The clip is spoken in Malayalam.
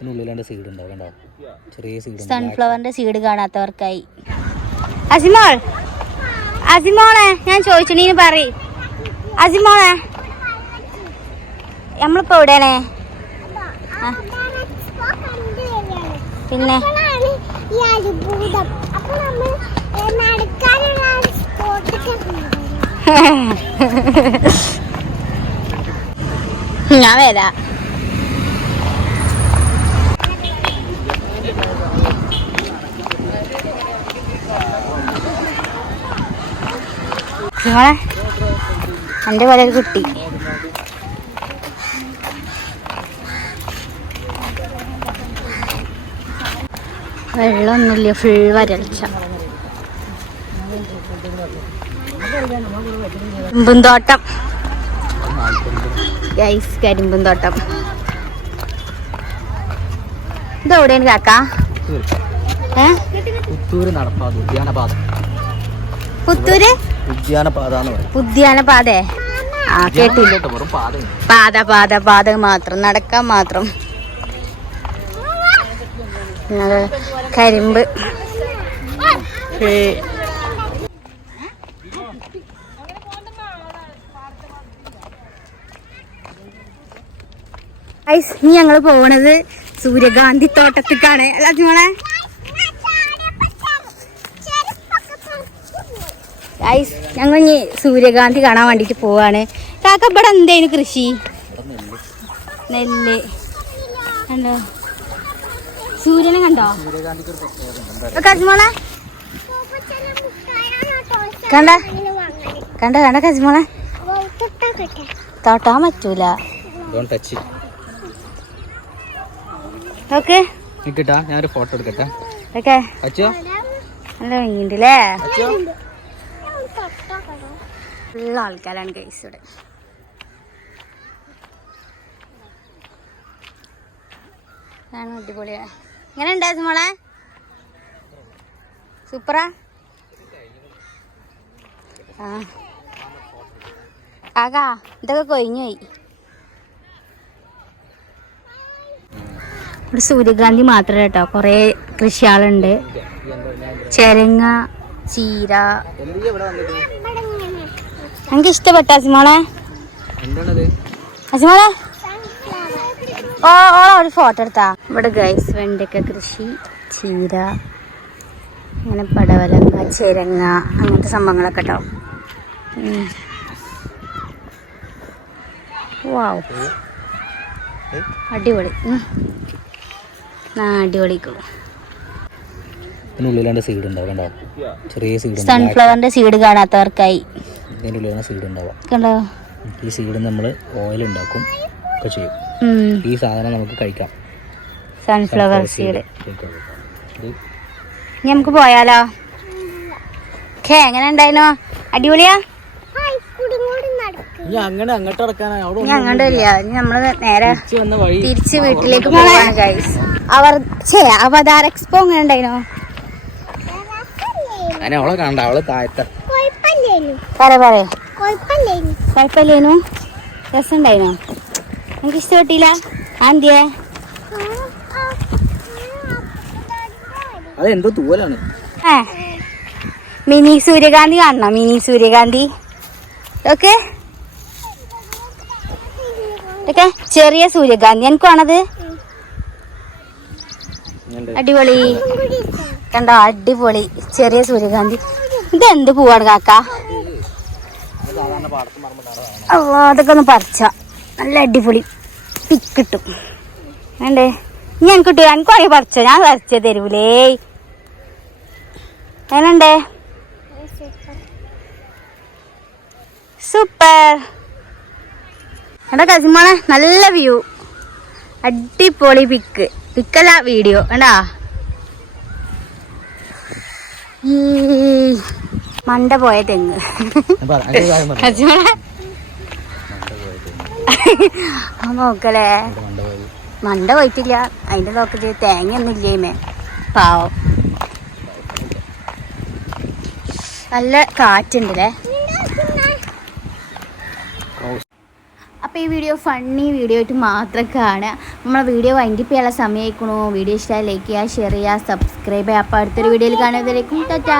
ഇതിനുള്ളിലാണ്ട് സീഡ് ഉണ്ടാവും കണ്ടോ? ചെറിയ സീഡ് സൺഫ്ലവറിന്റെ സീഡ് കാണാത്തവർക്കായി. അസിമോൾ അസിമോളെ ഞാൻ ചോദിച്ചിട്ടീന്ന് പറ അസിമോളെ നമ്മളിപ്പോ എവിടെയാണേ? പിന്നെ? ഞാൻ വരാം. നിങ്ങളെ എന്റെ വില കിട്ടി. വെള്ളമൊന്നുമില്ല ഫുൾ വരൾച്ച. കരിമ്പുന്തോട്ടം ഗൈസ് കരിമ്പുന്തോട്ടം ഇതെവിടെയാണ് കാക്ക? ഏ? പുത്തൂര്? നടപ്പാത ഉദ്യാനപാത പുത്തൂര് ഉദ്യാനപാത എന്ന് പറയും. ഉദ്യാനപാതേ? ആ കേട്ടില്ല. പാത പാത പാത മാത്രം. നടക്കാൻ മാത്രം. കരിമ്പ്. ഇനി ഞങ്ങൾ പോണത് സൂര്യകാന്തി തോട്ടത്തിക്കാണ്. അല്ല മോളെ? ഗൈസ് ഞങ്ങൾ ഇനി സൂര്യകാന്തി കാണാൻ വേണ്ടിട്ട് പോവാണ്. കാക്ക ഇവിടെ എന്തേനു കൃഷി? നെല്ല്. കണ്ടോ? സൂര്യനെ കണ്ടോ? കജ്മോളെ കണ്ട? കണ്ട കണ്ട കജ്മോളെ തൊട്ടാൻ പറ്റൂല. ഓക്കെ ഞാനൊരു ഫോട്ടോ എടുക്കട്ടെ. ഓക്കെ. ഭംഗിണ്ടല്ലേ അച്ചോ ഉള്ള ആൾക്കാരാണ് ഗൈസ് ഇവിടെ. ആണ് അടിപൊളിയാ എങ്ങനെ ഉണ്ടായിരുന്നു മോളെ? സൂപ്പറാ? ആ. ആകാ ഇതൊക്കെ കൊഴിഞ്ഞു പോയി. ഇവിടെ സൂര്യകാന്തി മാത്രമേ കേട്ടോ. കുറേ കൃഷിയാളുണ്ട്. ചെരങ്ങ ചീര. എനിക്ക് ഇഷ്ടപ്പെട്ട അസിമോളെ. അസിമോളെ? ഓ ഓ ഒരു ഫോട്ടോ എടുത്താ. ഇവിടെ ഗൈസ് വെണ്ടയ്ക്ക കൃഷി ചീര അങ്ങനെ പടവലങ്ങ ചിരങ്ങ അങ്ങനത്തെ സംഭവങ്ങളൊക്കെ കേട്ടോ വാവ് അടിപൊളി. അടിപൊളിക്കുള്ളൂ ഇതിനുള്ളിലാണ്ട് സീഡ് ഉണ്ടാവും കണ്ടോ? ചെറിയ സീഡ് സൺഫ്ലവറിന്റെ സീഡ് കാണാത്തവർക്കായി. ഇതിന്റെ ഉള്ളിലാണ് സീഡ് ഉണ്ടാവുക. കണ്ടോ? ഈ സീഡ് നമ്മൾ ഓയിൽ ഉണ്ടാക്കും ഒക്കെ ചെയ്യും. ഈ സാധനം നമുക്ക് കഴിക്കാം. സൺഫ്ലവർ സീഡ് ഇനി നമുക്ക് പോയാലോ? ഖേ എങ്ങനെ ഉണ്ടായിരുന്നു അടിപൊളിയാ? ഇനി അങ്ങനെ അങ്ങോട്ട് നടക്കാനാ. അവിടെ ഇനി അങ്ങോട്ട് ഇല്ല. ഇനി നമ്മൾ നേരെ തിരിച്ച് വീട്ടിലേക്ക് പോവാണ് ഗൈസ് അവർ ഛേ അവതാർ എക്സ്പോ എങ്ങനെ ഉണ്ടായിരുന്നോ അങ്ങനെ അവളെ കണ്ട അവൾ താഴത്തെ. പറ പറയേ കുഴപ്പമില്ലേനു കുഴപ്പമില്ലേനു രസം ഉണ്ടായിരുന്നോ എനിക്ക് ഇഷ്ടപ്പെട്ടില്ല ആന്തിയെ അതെന്തോ തൂവലാണ്. മിനി സൂര്യകാന്തി കാണണം? മിനി സൂര്യകാന്തി. ഓക്കെ. ഓക്കെ. ചെറിയ സൂര്യകാന്തി. എനിക്കാണത്. അടിപൊളി. കണ്ടോ? അടിപൊളി. ചെറിയ സൂര്യകാന്തി. ഇത് എന്ത് പൂവാണ് കാക്ക? അതൊക്കെ ഒന്ന് പറിച്ച. നല്ല അടിപൊളി. പിക്ക് കിട്ടും. വേണ്ടേ? ഞാൻ കിട്ടി എനിക്ക് വേണമെങ്കിൽ പറിച്ച. ഞാൻ പറിച്ച തരൂലേ. എങ്ങനെയുണ്ടേ? സൂപ്പർ. എടാ കസിമോളെ നല്ല വ്യൂ അടിപൊളി പിക്ക് പിക്കല്ല വീഡിയോ കണ്ടാ? മണ്ട പോയ തെങ്ങ്. നോക്കലേ മണ്ട പോയിട്ടില്ല. അതിന്റെ നോക്കത്തിൽ തേങ്ങ ഒന്നും ഇല്ലേമേ പാവം. നല്ല കാറ്റുണ്ടല്ലേ? അപ്പോൾ ഈ വീഡിയോ ഫണ്ണി വീഡിയോ ആയിട്ട് മാത്രം കാണുക. നമ്മളെ വീഡിയോ വൈകിപ്പിയുള്ള ചെയ്യാനുള്ള സമയമായിക്കണു. വീഡിയോ ഇഷ്ടമായി ലൈക്ക് ചെയ്യുക ഷെയർ ചെയ്യുക സബ്സ്ക്രൈബ് ചെയ്യുക. അപ്പോൾ അടുത്തൊരു വീഡിയോയിൽ കാണുന്നതിലേക്കും ടാറ്റാ.